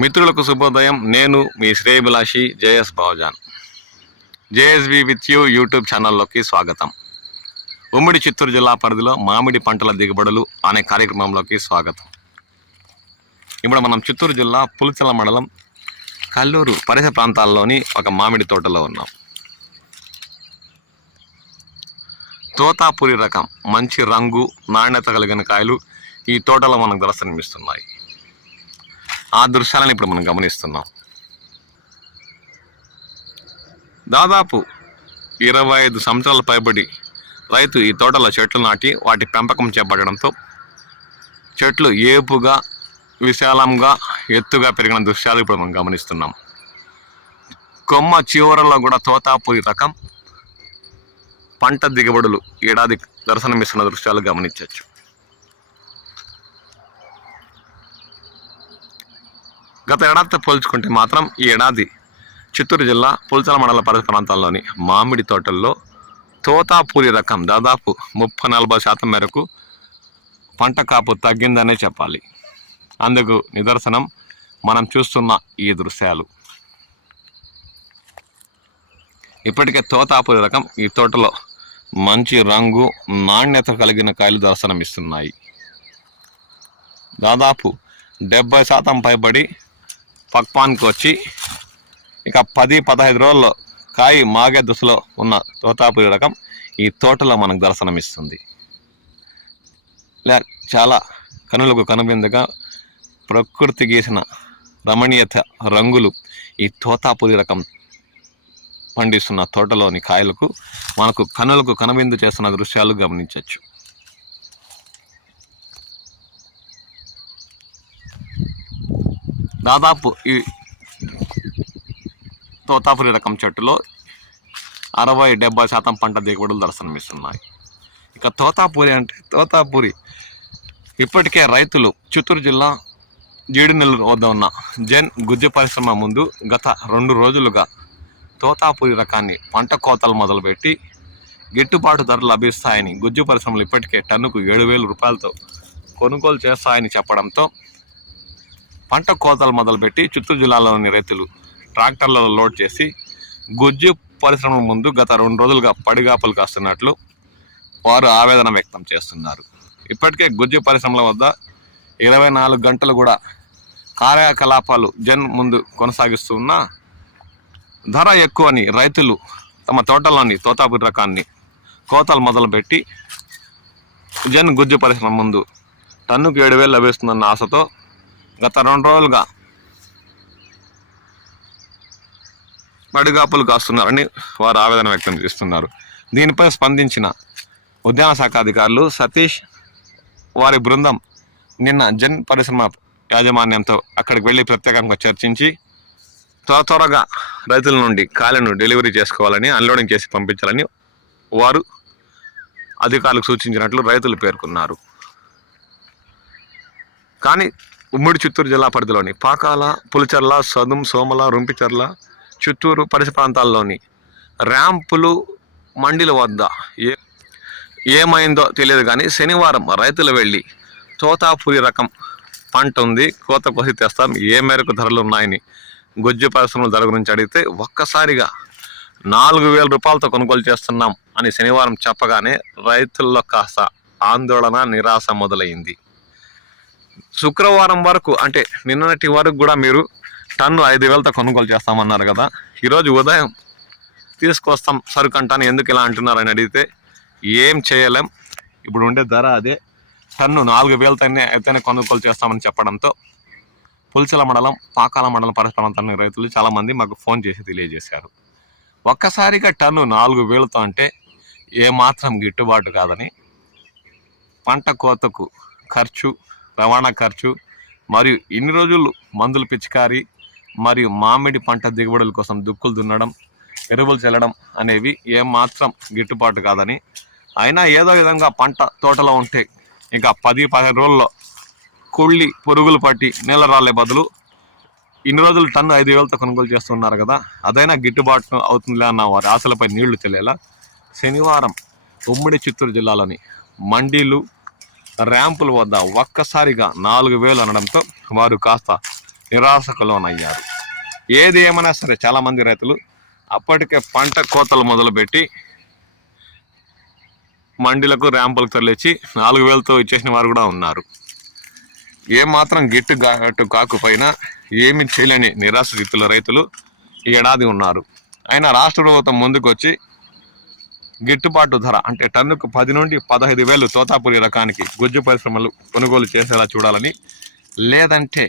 మిత్రులకు శుభోదయం. నేను మీ శ్రేయభిలాషి JS Bavajan. JSB with you YouTube ఛానల్లోకి స్వాగతం. ఉమ్మడి చిత్తూరు జిల్లా పరిధిలో మామిడి పంటల దిగుబడులు అనే కార్యక్రమంలోకి స్వాగతం. ఇప్పుడు మనం చిత్తూరు జిల్లా పులిచెర్ల మండలం కల్లూరు పరిసర ప్రాంతాల్లోని ఒక మామిడి తోటలో ఉన్నాం. తోతాపురి రకం మంచి రంగు నాణ్యత కలిగిన కాయలు ఈ తోటలో మనకు దర్శనమిస్తున్నాయి. ఆ దృశ్యాలను ఇప్పుడు మనం గమనిస్తున్నాం. దాదాపు 25 సంవత్సరాల పైబడి రైతు ఈ తోటలో చెట్లు నాటి వాటి పెంపకం చేపట్టడంతో చెట్లు ఏపుగా విశాలంగా ఎత్తుగా పెరిగిన దృశ్యాలు ఇప్పుడు మనం గమనిస్తున్నాం. కొమ్మ చివరలో కూడా తోతాపురి రకం పంట దిగుబడులు ఏడాది దర్శనమిస్తున్న దృశ్యాలు గమనించవచ్చు. గత ఏడాదితో పోల్చుకుంటే మాత్రం ఈ ఏడాది చిత్తూరు జిల్లా పులిచెర్ల మండల పరిసర ప్రాంతాల్లోని మామిడి తోటల్లో తోతాపురి రకం దాదాపు 30-40% మేరకు పంట కాపు తగ్గిందనే చెప్పాలి. అందుకు నిదర్శనం మనం చూస్తున్న ఈ దృశ్యాలు. ఇప్పటికే తోతాపురి రకం ఈ తోటలో మంచి రంగు నాణ్యత కలిగిన కాయలు దర్శనమిస్తున్నాయి. దాదాపు 70% పైబడి పక్వానికి వచ్చి ఇక 10-15 రోజుల్లో కాయ మాగే దశలో ఉన్న తోతాపురి రకం ఈ తోటలో మనకు దర్శనమిస్తుంది. చాలా కనులకు కనువిందుగా ప్రకృతి గీసిన రమణీయత రంగులు ఈ తోతాపురి రకం పండిస్తున్న తోటలోని కాయలకు మనకు కనులకు కనువిందు చేస్తున్న దృశ్యాలు గమనించవచ్చు. దాదాపు ఈ తోతాపురి రకం చెట్టులో 60-70% పంట దిగుబడులు దర్శనమిస్తున్నాయి. ఇక తోతాపురి ఇప్పటికే రైతులు చిత్తూరు జిల్లా జీడినెల్లూరు వద్ద ఉన్న జెన్ గుజ్జు పరిశ్రమ ముందు గత 2 రోజులుగా తోతాపురి రకాన్ని పంట కోతలు మొదలుపెట్టి గిట్టుబాటు ధరలు లభిస్తాయని గుజ్జు పరిశ్రమలు ఇప్పటికే టన్నుకు 7,000 రూపాయలతో కొనుగోలు చేస్తాయని చెప్పడంతో పంట కోతలు మొదలుపెట్టి చిత్తూరు జిల్లాలోని రైతులు ట్రాక్టర్లలో లోడ్ చేసి గుజ్జు పరిశ్రమ ముందు గత 2 రోజులుగా పడిగాపులు కాస్తున్నట్లు వారు ఆవేదన వ్యక్తం చేస్తున్నారు. ఇప్పటికే గుజ్జు పరిశ్రమల వద్ద 24 గంటలు కూడా కార్యకలాపాలు జన్ ముందు కొనసాగిస్తున్న ధర ఎక్కువని రైతులు తమ తోటలోని తోతాపురి రకాన్ని కోతలు మొదలుపెట్టి జన్ గుజ్జు పరిశ్రమ ముందు టన్నుకు 7,000 లభిస్తుందన్న ఆశతో గత 2 రోజులుగా పడిగాపులు కాస్తున్నారని వారు ఆవేదన వ్యక్తం చేస్తున్నారు. దీనిపై స్పందించిన ఉద్యాన శాఖ అధికారులు సతీష్ వారి బృందం నిన్న జన్ పరిశ్రమ యాజమాన్యంతో అక్కడికి వెళ్ళి ప్రత్యేకంగా చర్చించి త్వరగా రైతుల నుండి కాయలను డెలివరీ చేసుకోవాలని అన్లోడింగ్ చేసి పంపించాలని వారు అధికారులకు సూచించినట్లు రైతులు పేర్కొన్నారు. కానీ ఉమ్మడి చిత్తూరు జిల్లా పరిధిలోని పాకాల, పులిచెర్ల, సదుం, సోమల, రుంపిచెర్ల, చిత్తూరు పరిసర ప్రాంతాల్లోని ర్యాంపులు మండీల వద్ద ఏమైందో తెలియదు కానీ శనివారం రైతులు వెళ్ళి తోతాపురి రకం పంట ఉంది, కోత కోసి తెస్తాం, ఏ మేరకు ధరలు ఉన్నాయని గుజ్జు పరిశ్రమల ధర గురించి అడిగితే ఒక్కసారిగా 4,000 రూపాయలతో కొనుగోలు చేస్తున్నాం అని శనివారం చెప్పగానే రైతుల్లో కాస్త ఆందోళన నిరాశ మొదలైంది. శుక్రవారం వరకు అంటే నిన్నటి వరకు కూడా మీరు టన్ను 5,000తో కొనుగోలు చేస్తామన్నారు కదా, ఈరోజు ఉదయం తీసుకొస్తాం సరుకంటాను ఎందుకు ఇలా అంటున్నారని అడిగితే ఏం చేయలేం, ఇప్పుడు ఉండే ధర అదే, టన్ను 4,000 అయితేనే కొనుగోలు చేస్తామని చెప్పడంతో పులిచెర్ల మండలం, పాకాల మండలం పరిసర ప్రాంతాల రైతులు చాలామంది మాకు ఫోన్ చేసి తెలియజేశారు. ఒక్కసారిగా టన్ను 4,000తో అంటే ఏమాత్రం గిట్టుబాటు కాదని, పంట కోతకు ఖర్చు, రవాణా ఖర్చు మరియు ఇన్ని రోజులు మందులు పిచికారీ మరియు మామిడి పంట దిగుబడుల కోసం దుక్కులు దున్నడం, ఎరువులు చల్లడం అనేవి ఏమాత్రం గిట్టుబాటు కాదని, అయినా ఏదో విధంగా పంట తోటలో ఉంటే ఇంకా 10-15 రోజుల్లో కుళ్ళి పురుగులు పట్టి నేల రాలే బదులు ఇన్ని రోజులు టన్ను 5,000తో కొనుగోలు చేస్తున్నారు కదా, అదైనా గిట్టుబాటు అవుతుందిలే అన్న వారి ఆశలపై నీళ్లు తెలియేలా శనివారం ఉమ్మడి చిత్తూరు జిల్లాలోని మండీలు, ర్యాంపుల వద్ద ఒక్కసారిగా 4,000 అనడంతో వారు కాస్త నిరాశకు లోనయ్యారు. ఏది ఏమైనా సరే చాలామంది రైతులు అప్పటికే పంట కోతలు మొదలుపెట్టి మండీలకు ర్యాంపులకు తరలించి 4,000తో ఇచ్చేసిన వారు కూడా ఉన్నారు. ఏమాత్రం గిట్టుబాటు కాకపోయినా ఏమి చేయలేని నిరాశ స్థితిలో రైతులు ఈ ఏడాది ఉన్నారు. అయినా రాష్ట్ర ప్రభుత్వం ముందుకు వచ్చి గిట్టుబాటు ధర అంటే టన్నుకు 10 నుండి 15,000 తోతాపురి రకానికి గుజ్జు పరిశ్రమలు కొనుగోలు చేసేలా చూడాలని, లేదంటే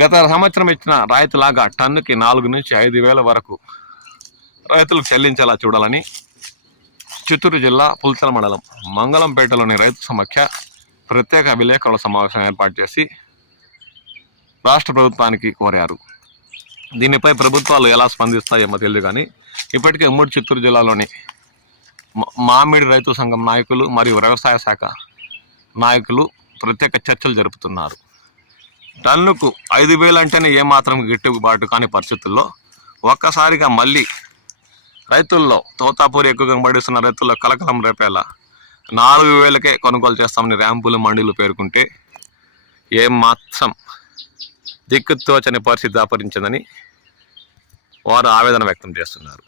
గత సంవత్సరం ఇచ్చిన రైతులాగా టన్నుకి 4 నుంచి 5,000 వరకు రైతులకు చెల్లించేలా చూడాలని చిత్తూరు జిల్లా పుల్చల మండలం మంగళంపేటలోని రైతు సమాఖ్య ప్రత్యేక విలేకరుల సమావేశం ఏర్పాటు చేసి రాష్ట్ర ప్రభుత్వానికి కోరారు. దీనిపై ప్రభుత్వాలు ఎలా స్పందిస్తాయేమో తెలియదు కానీ ఇప్పటికే ఉమ్మడి చిత్తూరు జిల్లాలోని మామిడి రైతు సంఘం నాయకులు మరియు వ్యవసాయ శాఖ నాయకులు ప్రత్యేక చర్చలు జరుపుతున్నారు. టన్నుకు 5,000 అంటేనే ఏమాత్రం గిట్టుబాటు కాని పరిస్థితుల్లో ఒక్కసారిగా మళ్ళీ రైతుల్లో తోతాపూరి ఎక్కువగా పండిస్తున్న రైతుల్లో కలకలం రేపేలా 4,000కే కొనుగోలు చేస్తామని ర్యాంపులు మండీలు పేర్కొంటే ఏమాత్రం దిక్కుతోచని పరిస్థితి దాపరించిందని వారు ఆవేదన వ్యక్తం చేస్తున్నారు.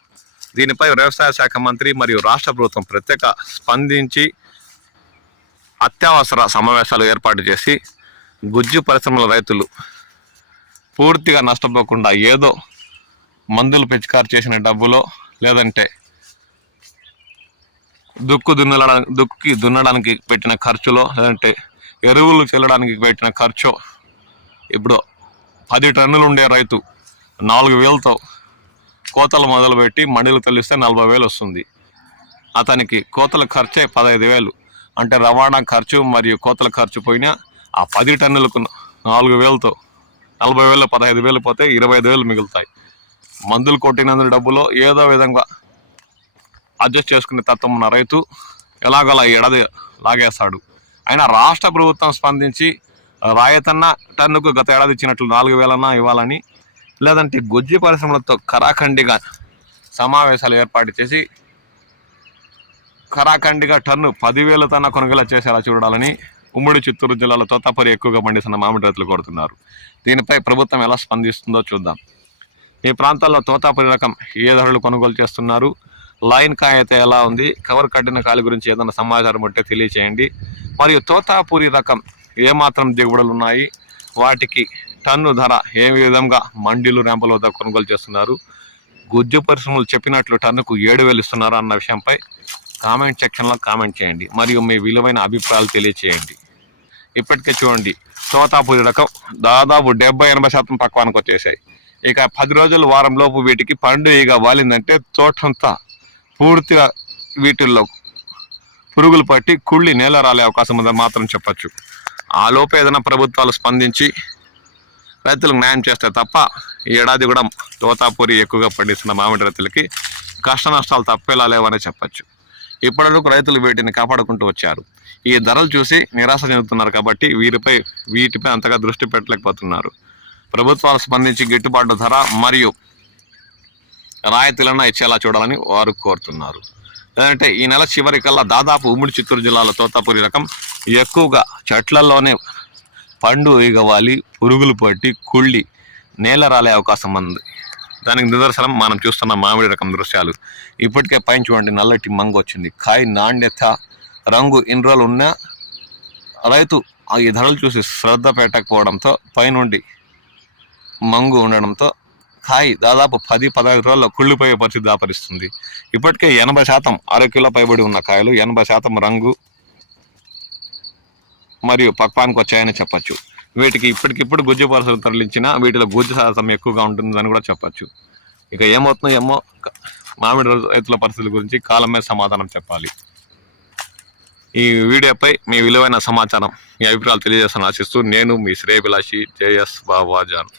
దీనిపై వ్యవసాయ శాఖ మంత్రి మరియు రాష్ట్ర ప్రభుత్వం ప్రత్యేక స్పందించి అత్యవసర సమావేశాలు ఏర్పాటు చేసి గుజ్జు పరిశ్రమల రైతులు పూర్తిగా నష్టపోకుండా ఏదో మందులు పిచికారు చేసిన డబ్బులో, లేదంటే దుక్కి దున్నడానికి పెట్టిన ఖర్చులో, లేదంటే ఎరువులు చల్లడానికి పెట్టిన ఖర్చు, ఇప్పుడు 10 టన్నులు ఉండే రైతు 4,000తో కోతలు మొదలుపెట్టి మండీలు తల్లిస్తే 40,000 వస్తుంది. అతనికి కోతల ఖర్చే 15,000. అంటే రవాణా ఖర్చు మరియు కోతల ఖర్చు పోయినా ఆ 10 టన్నులకు 4,000తో 40,000 15,000 పోతే 25,000 మిగులుతాయి. మందులు కొట్టినందుకు డబ్బులో ఏదో విధంగా అడ్జస్ట్ చేసుకునే తత్వం ఉన్న రైతు ఎలాగోలా ఏడాది లాగేస్తాడు. అయినా రాష్ట్ర ప్రభుత్వం స్పందించి రాయతన్న టన్నుకు గత ఏడాది ఇచ్చినట్లు 4,000 ఇవ్వాలని, లేదంటే గుజ్జు పరిశ్రమలతో కరాఖండిగా సమావేశాలు ఏర్పాటు చేసి కరాఖండిగా టన్ను 10,000 కొనుగోలు చేసేలా చూడాలని ఉమ్మడి చిత్తూరు జిల్లాలో తోతాపురి ఎక్కువగా పండిస్తున్న మామిడి రైతులు కోరుతున్నారు. దీనిపై ప్రభుత్వం ఎలా స్పందిస్తుందో చూద్దాం. ఈ ప్రాంతాల్లో తోతాపురి రకం ఏ ధరలు కొనుగోలు చేస్తున్నారు, లైన్ కాయ అయితే ఎలా ఉంది, కవర్ కట్టిన కాయల గురించి ఏదైనా సమాచారం ఉంటే తెలియచేయండి. మరియు తోతాపురి రకం ఏమాత్రం దిగుబడులు ఉన్నాయి, వాటికి టన్ను ధర ఏ విధంగా మండీలు ర్యాంపుల వద్ద కొనుగోలు చేస్తున్నారు, గుజ్జు పరిశ్రమలు చెప్పినట్లు టన్నుకు 7,000 ఇస్తున్నారు అన్న విషయంపై కామెంట్ సెక్షన్లో కామెంట్ చేయండి. మరియు మీ విలువైన అభిప్రాయాలు తెలియచేయండి. ఇప్పటికే చూడండి, తోతాపురి రకం దాదాపు 70-80% పక్వానికి వచ్చేసాయి. ఇక 10 రోజులు వారం లోపు వీటికి పండు ఇక వాలిందంటే తోటంతా పూర్తిగా వీటిల్లో పురుగులు పట్టి కుళ్ళి నేల రాలే అవకాశం ఉందని మాత్రం చెప్పచ్చు. ఆ లోపు ఏదైనా ప్రభుత్వాలు స్పందించి రైతులకు న్యాయం చేస్తే తప్ప ఈ ఏడాది కూడా తోతాపూరి ఎక్కువగా పండిస్తున్న మామిడి రైతులకి కష్ట నష్టాలు తప్పేలా లేవనే చెప్పచ్చు. ఇప్పటివరకు రైతులు వీటిని కాపాడుకుంటూ వచ్చారు. ఈ ధరలు చూసి నిరాశ చెందుతున్నారు కాబట్టి వీటిపై అంతగా దృష్టి పెట్టలేకపోతున్నారు. ప్రభుత్వాలు స్పందించి గిట్టుబాటు ధర మరియు రాయితీలను ఇచ్చేలా చూడాలని వారు కోరుతున్నారు. లేదంటే ఈ నెల చివరికల్లా దాదాపు ఉమ్మడి చిత్తూరు జిల్లాలో తోతాపురి రకం ఎక్కువగా చెట్లలోనే పండు ఈగవాలి, పురుగులు పట్టి కుళ్ళి నేల రాలే అవకాశం ఉంది. దానికి నిదర్శనం మనం చూస్తున్న మామిడి రకం దృశ్యాలు. ఇప్పటికే పైన చూడండి, నల్లటి మంగు వచ్చింది. కాయ నాణ్యత రంగు ఇన్ని రోజులు ఉన్న రైతు ఈ ధరలు చూసి శ్రద్ధ పెట్టకపోవడంతో పైనుండి మంగు ఉండడంతో కాయ దాదాపు 10-15 రోజుల్లో కుళ్ళిపోయే పరిస్థితి దాపరిస్తుంది. ఇప్పటికే 80% అరకిలో పైబడి ఉన్న కాయలు 80% రంగు మరియు పక్వానికి వచ్చాయని చెప్పచ్చు. వీటికి ఇప్పటికిప్పుడు గుజ్జు పరిశ్రమలు తరలించినా వీటిలో గుజ్జు శాతం ఎక్కువగా ఉంటుందని కూడా చెప్పచ్చు. ఇక ఏమవుతుందో ఏమో, మామిడి రైతుల పరిస్థితుల గురించి కాలమే సమాధానం చెప్పాలి. ఈ వీడియోపై మీ విలువైన సమాచారం, మీ అభిప్రాయాలు తెలియజేస్తాను ఆశిస్తూ నేను మీ శ్రేయభిలాషి JS బాబాజాన్.